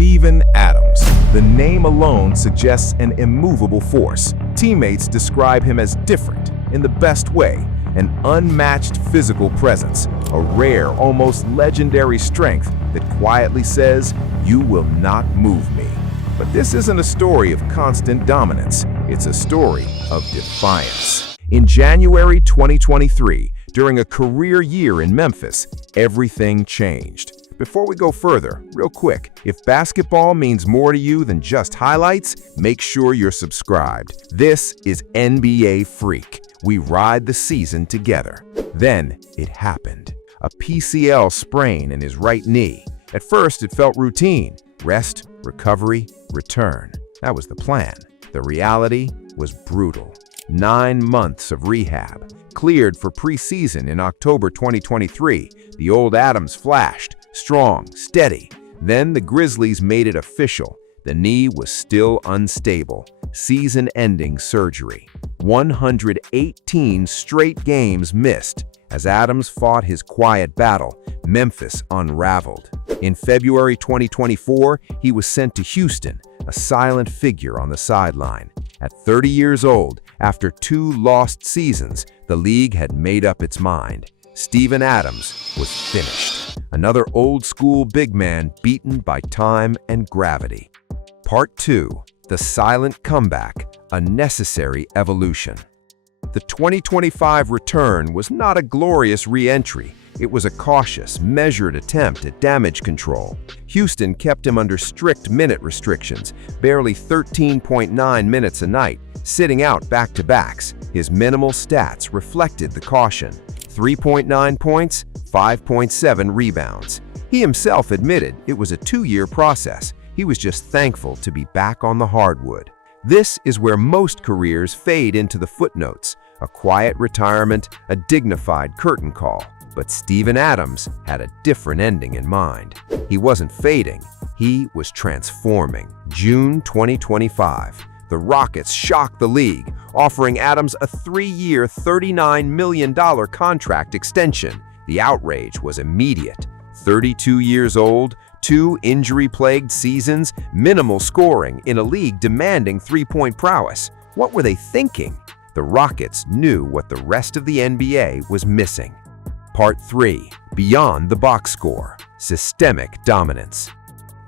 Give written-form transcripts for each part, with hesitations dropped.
Steven Adams. The name alone suggests an immovable force. Teammates describe him as different in the best way, an unmatched physical presence, a rare, almost legendary strength that quietly says, "You will not move me." But this isn't a story of constant dominance. It's a story of defiance. In January 2023, during a career year in Memphis, everything changed. Before we go further, real quick, if basketball means more to you than just highlights, make sure you're subscribed. This is NBA Freak. We ride the season together. Then it happened. A PCL sprain in his right knee. At first, it felt routine. Rest, recovery, return. That was the plan. The reality was brutal. 9 months of rehab. Cleared for preseason in October 2023, the old Adams flashed. Strong, steady. Then the Grizzlies made it official. The knee was still unstable. Season-ending surgery. 118 straight games missed. As Adams fought his quiet battle, Memphis unraveled. In February 2024, he was sent to Houston, a silent figure on the sideline. At 30 years old, after 2 lost seasons, the league had made up its mind. Steven Adams was finished. Another old-school big man beaten by time and gravity. Part 2. The Silent Comeback, a Necessary Evolution. The 2025 return was not a glorious re-entry. It was a cautious, measured attempt at damage control. Houston kept him under strict minute restrictions, barely 13.9 minutes a night, sitting out back-to-backs. His minimal stats reflected the caution. 3.9 points, 5.7 rebounds. He himself admitted it was a 2-year process. He was just thankful to be back on the hardwood. This is where most careers fade into the footnotes. A quiet retirement, a dignified curtain call. But Steven Adams had a different ending in mind. He wasn't fading, he was transforming. June 2025. The Rockets shocked the league, offering Adams a 3-year, $39 million contract extension. The outrage was immediate. 32 years old, 2 injury-plagued seasons, minimal scoring in a league demanding 3-point prowess. What were they thinking? The Rockets knew what the rest of the NBA was missing. Part 3. Beyond the box score. Systemic dominance.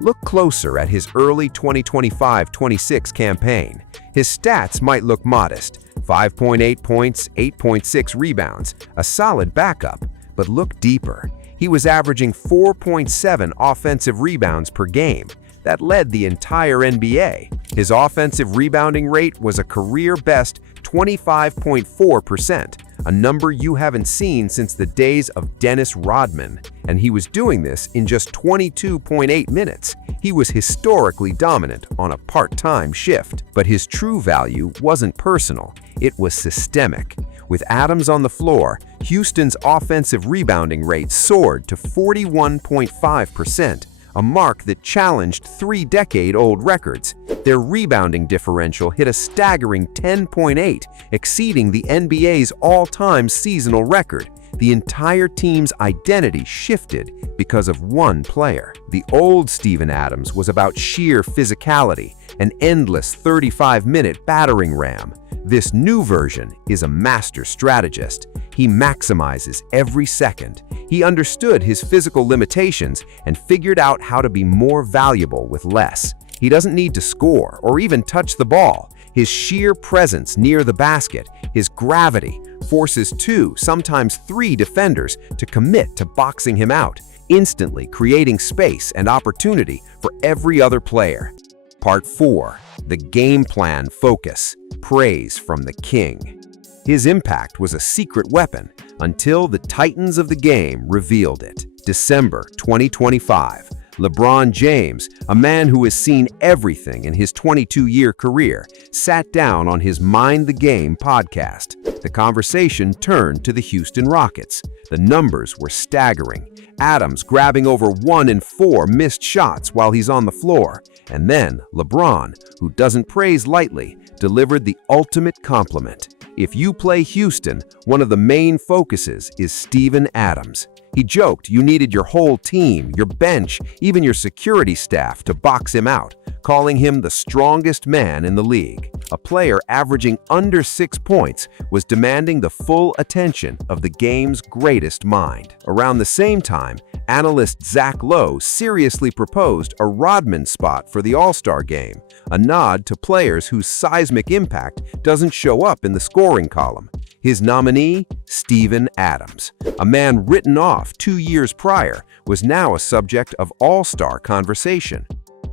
Look closer at his early 2025-26 campaign. His stats might look modest. 5.8 points, 8.6 rebounds, a solid backup. But look deeper. He was averaging 4.7 offensive rebounds per game. That led the entire NBA. His offensive rebounding rate was a career-best 25.4%, a number you haven't seen since the days of Dennis Rodman. And he was doing this in just 22.8 minutes. He was historically dominant on a part-time shift. But his true value wasn't personal, it was systemic. With Adams on the floor, Houston's offensive rebounding rate soared to 41.5%, a mark that challenged 3-decade-old records. Their rebounding differential hit a staggering 10.8, exceeding the NBA's all-time seasonal record. The entire team's identity shifted because of one player. The old Steven Adams was about sheer physicality, an endless 35-minute battering ram. This new version is a master strategist. He maximizes every second. He understood his physical limitations and figured out how to be more valuable with less. He doesn't need to score or even touch the ball. His sheer presence near the basket, his gravity, forces 2, sometimes 3 defenders to commit to boxing him out, instantly creating space and opportunity for every other player. Part 4. The game plan focus. Praise from the king. His impact was a secret weapon until the titans of the game revealed it. December 2025. LeBron James, a man who has seen everything in his 22-year career, sat down on his Mind the Game podcast. The conversation turned to the Houston Rockets. The numbers were staggering. Adams grabbing over 1 in 4 missed shots while he's on the floor. And then LeBron, who doesn't praise lightly, delivered the ultimate compliment. If you play Houston, one of the main focuses is Steven Adams. He joked you needed your whole team, your bench, even your security staff to box him out, calling him the strongest man in the league. A player averaging under 6 points was demanding the full attention of the game's greatest mind. Around the same time, analyst Zach Lowe seriously proposed a Rodman spot for the All-Star game, a nod to players whose seismic impact doesn't show up in the scoring column. His nominee, Steven Adams, a man written off 2 years prior, was now a subject of all-star conversation.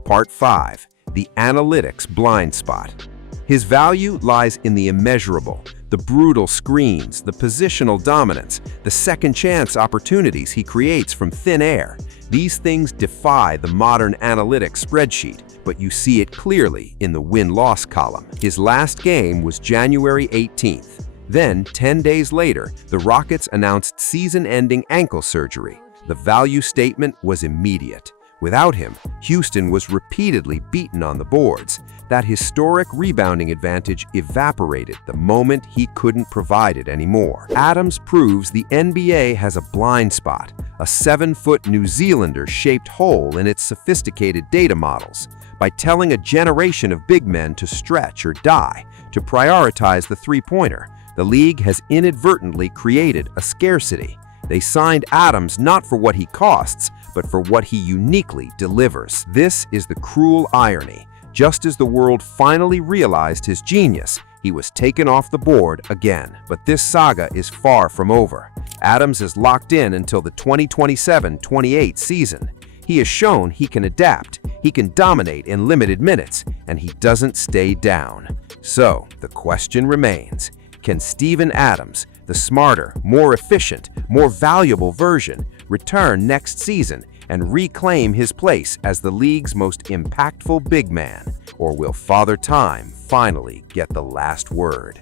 Part 5. The Analytics Blind Spot. His value lies in the immeasurable, the brutal screens, the positional dominance, the second-chance opportunities he creates from thin air. These things defy the modern analytics spreadsheet, but you see it clearly in the win-loss column. His last game was January 18th. Then, 10 days later, the Rockets announced season-ending ankle surgery. The value statement was immediate. Without him, Houston was repeatedly beaten on the boards. That historic rebounding advantage evaporated the moment he couldn't provide it anymore. Adams proves the NBA has a blind spot, a 7-foot New Zealander-shaped hole in its sophisticated data models. By telling a generation of big men to stretch or die, to prioritize the three-pointer, the league has inadvertently created a scarcity. They signed Adams not for what he costs, but for what he uniquely delivers. This is the cruel irony. Just as the world finally realized his genius, he was taken off the board again. But this saga is far from over. Adams is locked in until the 2027-28 season. He has shown he can adapt, he can dominate in limited minutes, and he doesn't stay down. So, the question remains, can Steven Adams, the smarter, more efficient, more valuable version, return next season and reclaim his place as the league's most impactful big man? Or will Father Time finally get the last word?